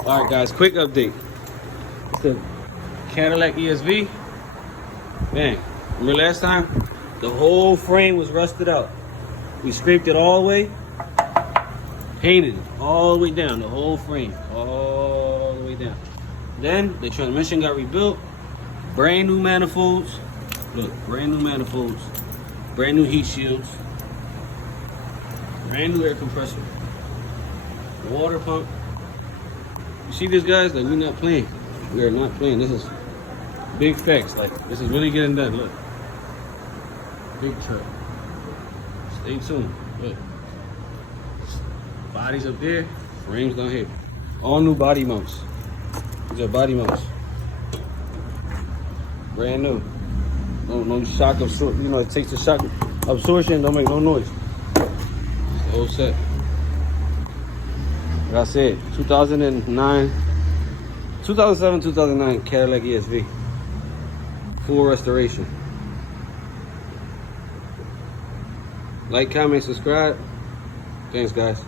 All right, guys, quick update. It's the Cadillac ESV. Man, remember last time? The whole frame was rusted out. We scraped it all the way, painted it all the way down, the whole frame, all the way down. Then the transmission got rebuilt, brand new manifolds. Look, brand new manifolds, brand new heat shields, brand new air compressor, water pump. You see this, guys? Like, we're not playing. We are not playing. This is big facts. Like, this is really getting done. Look, big truck. Stay tuned. Look, bodies up there, frames down here. All new body mounts. These are body mounts. Brand new. No shock absorption. You know, it takes the shock absorption. Don't make no noise. It's the whole set. Like I said, 2007, 2009 Cadillac ESV. Full restoration. Like, comment, subscribe. Thanks, guys.